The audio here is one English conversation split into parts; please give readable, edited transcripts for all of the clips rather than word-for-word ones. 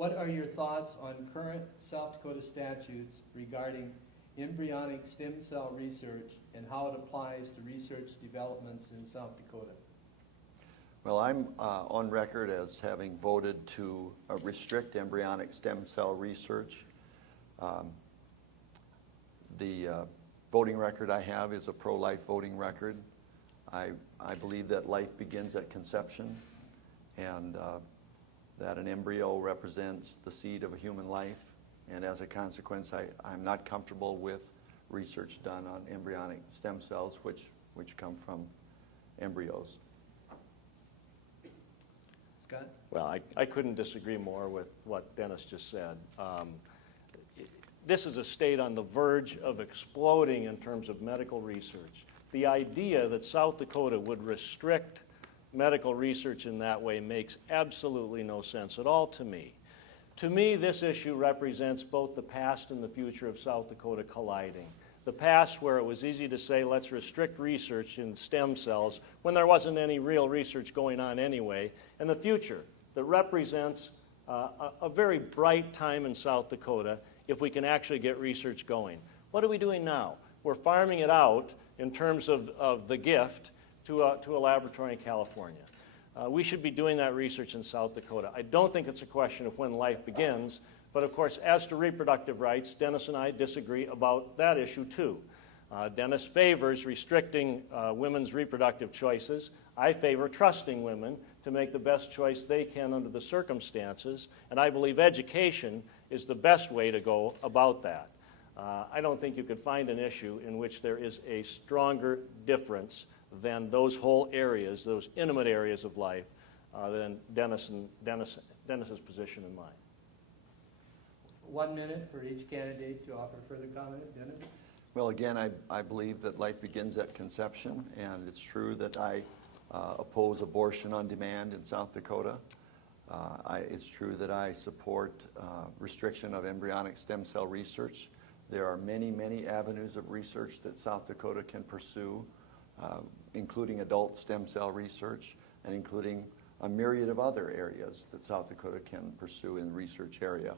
What are your thoughts on current South Dakota statutes regarding embryonic stem cell research and how it applies to research developments in South Dakota? Well, I'm on record as having voted to restrict embryonic stem cell research. The voting record I have is a pro-life voting record. I believe that life begins at conception, and that an embryo represents the seed of a human life, and as a consequence I'm not comfortable with research done on embryonic stem cells which come from embryos. Scott? Well, I couldn't disagree more with what Dennis just said. This is a state on the verge of exploding in terms of medical research. The idea that South Dakota would restrict medical research in that way makes absolutely no sense at all to me. To me, this issue represents both the past and the future of South Dakota colliding. The past, where it was easy to say, let's restrict research in stem cells when there wasn't any real research going on anyway, and the future that represents a very bright time in South Dakota if we can actually get research going. What are we doing now? We're farming it out in terms of the gift to a laboratory in California. We should be doing that research in South Dakota. I don't think it's a question of when life begins, but of course, as to reproductive rights, Dennis and I disagree about that issue too. Dennis favors restricting women's reproductive choices. I favor trusting women to make the best choice they can under the circumstances, and I believe education is the best way to go about that. I don't think you could find an issue in which there is a stronger difference than those whole areas, those intimate areas of life, than Dennis's position and mine. 1 minute for each candidate to offer further comment. Dennis? Well, again, I believe that life begins at conception, and it's true that I oppose abortion on demand in South Dakota. It's true that I support restriction of embryonic stem cell research. There are many, many avenues of research that South Dakota can pursue, including adult stem cell research and including a myriad of other areas that South Dakota can pursue in the research area.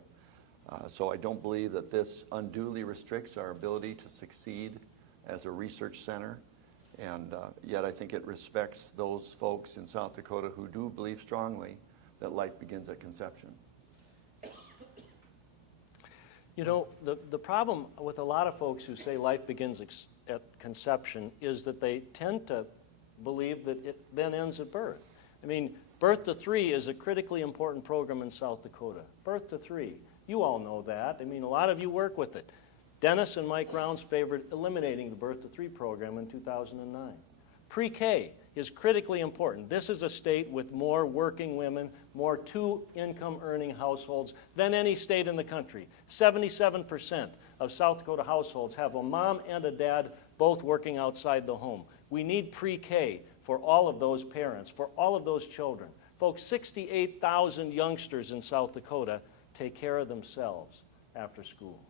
So I don't believe that this unduly restricts our ability to succeed as a research center, and yet I think it respects those folks in South Dakota who do believe strongly that life begins at conception. You know, the problem with a lot of folks who say life begins at conception is that they tend to believe that it then ends at birth. I mean, Birth to 3 is a critically important program in South Dakota. Birth to 3. You all know that. I mean, a lot of you work with it. Dennis and Mike Rounds favored eliminating the Birth to 3 program in 2009. Pre-K is critically important. This is a state with more working women, more two-income earning households than any state in the country. 77% of South Dakota households have a mom and a dad both working outside the home. We need pre-K for all of those parents, for all of those children. Folks, 68,000 youngsters in South Dakota take care of themselves after school.